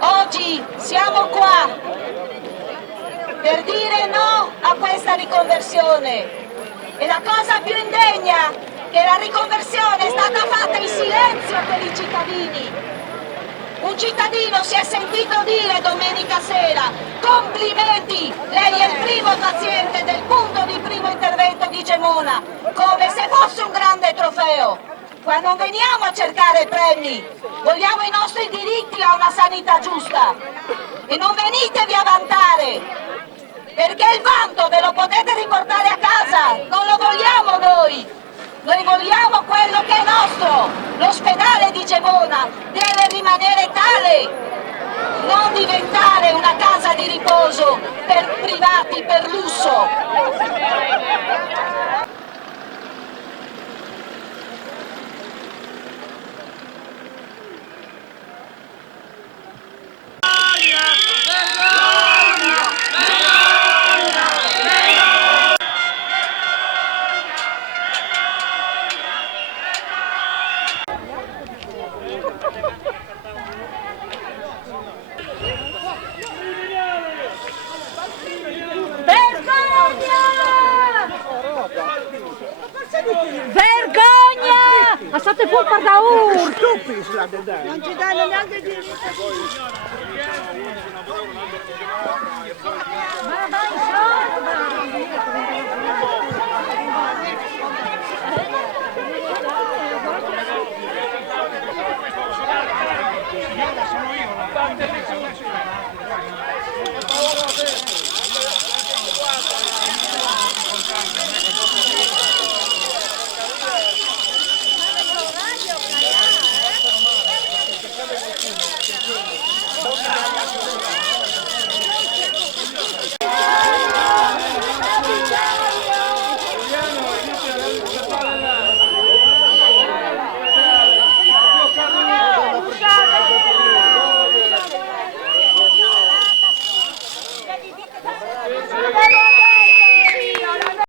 Oggi siamo qua per dire no a questa riconversione e la cosa più indegna è che la riconversione è stata fatta in silenzio per i cittadini. Un cittadino si è sentito dire domenica sera: complimenti, lei è il primo paziente del punto di primo intervento di Gemona, come se fosse un grande trofeo. Qua non veniamo a cercare premi, vogliamo i nostri diritti a una sanità giusta e non venitevi a vantare, perché il vanto ve lo potete riportare a casa, non lo vogliamo noi. Noi vogliamo quello che è nostro, l'ospedale di Gemona deve rimanere tale, non diventare una casa di riposo per privati, per lusso. Vergogna! Ma state colpa da Non ci danno neanche di... Ma vai,